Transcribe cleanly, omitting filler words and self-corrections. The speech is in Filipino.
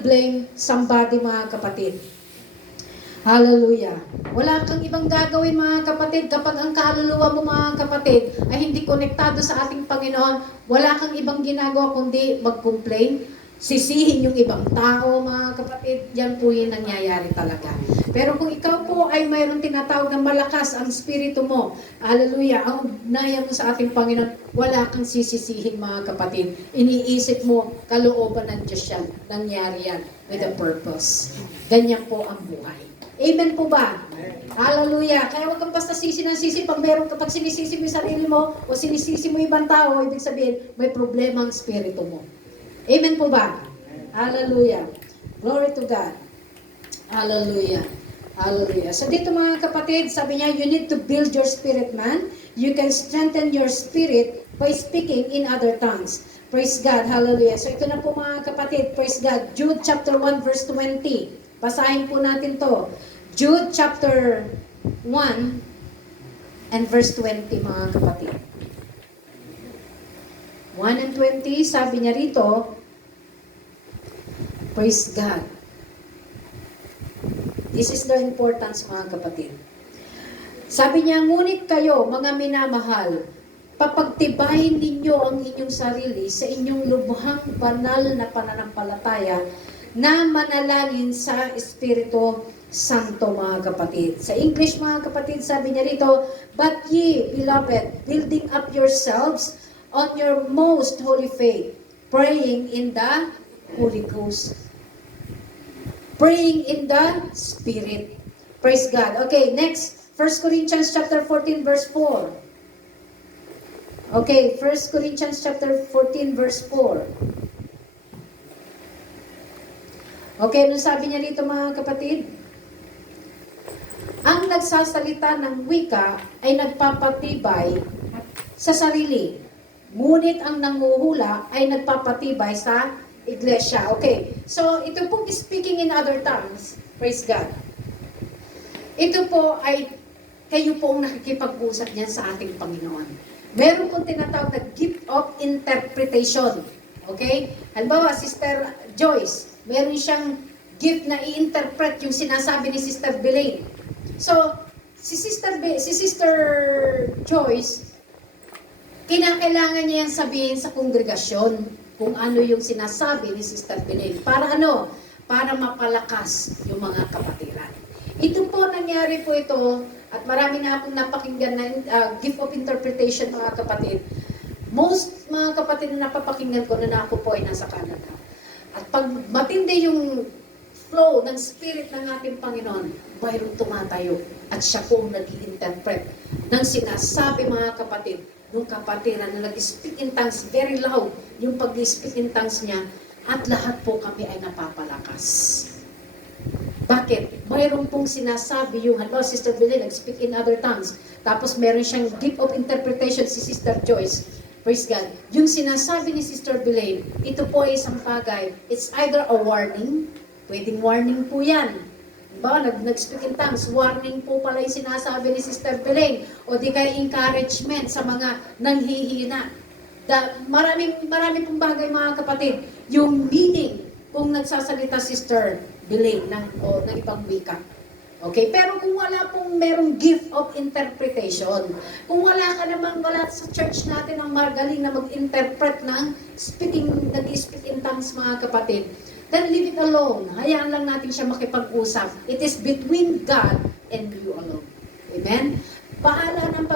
blame somebody, mga kapatid. Hallelujah. Wala kang ibang gagawin, mga kapatid, kapag ang kaluluwa mo, mga kapatid, ay hindi konektado sa ating Panginoon. Wala kang ibang ginagawa kundi mag-complain, sisihin yung ibang tao, mga kapatid. Yan po yung nangyayari talaga. Pero kung ikaw po ay mayroong tinatawag na malakas ang spirito mo, hallelujah, ang ugnayan mo sa ating Panginoon, wala kang sisisihin, mga kapatid. Iniisip mo, kalooban ng Diyos yan. Nangyari yan with a purpose. Ganyan po ang buhay. Amen po ba? Hallelujah. Kaya huwag kang basta sisi ng sisi. Kapag sinisisi mo yung sarili mo o sinisisi mo ibang tao, ibig sabihin, may problema ang spirito mo. Amen po ba? Hallelujah. Glory to God. Hallelujah. Hallelujah. So dito, mga kapatid, sabi niya, you need to build your spirit, man. You can strengthen your spirit by speaking in other tongues. Praise God. Hallelujah. So ito na po, mga kapatid. Praise God. Jude chapter 1 verse 20. Basahin po natin to. Jude chapter 1 and verse 20, mga kapatid. 1 and 20, sabi niya rito, praise God. This is the importance, mga kapatid. Sabi niya, ngunit kayo, mga minamahal, papagtibayin ninyo ang inyong sarili sa inyong lubhang banal na pananampalataya na manalangin sa Espiritu Santo, mga kapatid. Sa English, mga kapatid, sabi niya rito, but ye, beloved, building up yourselves on your most holy faith, praying in the Holy Ghost. Praying in the Spirit. Praise God. Okay, next, 1 Corinthians chapter 14, verse 4. Okay, 1 Corinthians chapter 14, verse 4. Okay, ano sabi niya dito, mga kapatid? Ang nagsasalita ng wika ay nagpapatibay sa sarili. Ngunit ang nanguhula ay nagpapatibay sa iglesia. Okay, so ito pong speaking in other tongues, praise God. Ito po ay kayo pong nakikipag-usap niyan sa ating Panginoon. Meron pong tinatawag na gift of interpretation. Okay? Halimbawa, Sister Joyce, meron siyang gift na i-interpret yung sinasabi ni Sister Belaine. So, si Sister Joyce, kinakailangan niya yan sabihin sa kongregasyon kung ano yung sinasabi ni Sister Belaine. Para ano? Para mapalakas yung mga kapatiran. Ito po, nangyari po ito, at marami na akong napakinggan na gift of interpretation, mga kapatid. Most mga kapatid na napapakinggan ko na ako po ay nasa Canada. At pag matindi yung flow ng spirit ng ating Panginoon, mayroong tumatayo at siya po nag-i-interpret ng sinasabi, mga kapatid, nung kapatiran na nag-speak in tongues, very loud yung pag-speak in tongues niya, at lahat po kami ay napapalakas. Bakit? Mayroon pong sinasabi yung, halimbawa, Sister Billy nag-speak in other tongues, tapos meron siyang gift of interpretation si Sister Joyce. Praise God. Yung sinasabi ni Sister Belaine, ito po ay isang bagay. It's either a warning, pwedeng warning po yan. Diba? Nag-speak in tongues, warning po pala yung sinasabi ni Sister Belaine. O di kaya encouragement sa mga nanghihina. Marami pong bagay, mga kapatid. Yung meaning, kung nagsasalita Sister Belaine ng ibang wika. Okay, pero kung wala pong merong gift of interpretation, kung wala sa church natin ang magaling na mag-interpret ng nag-speak in tongues, mga kapatid, then leave it alone. Hayaan lang natin siya makipag-usap. It is between God and you alone. Amen? Bahala ng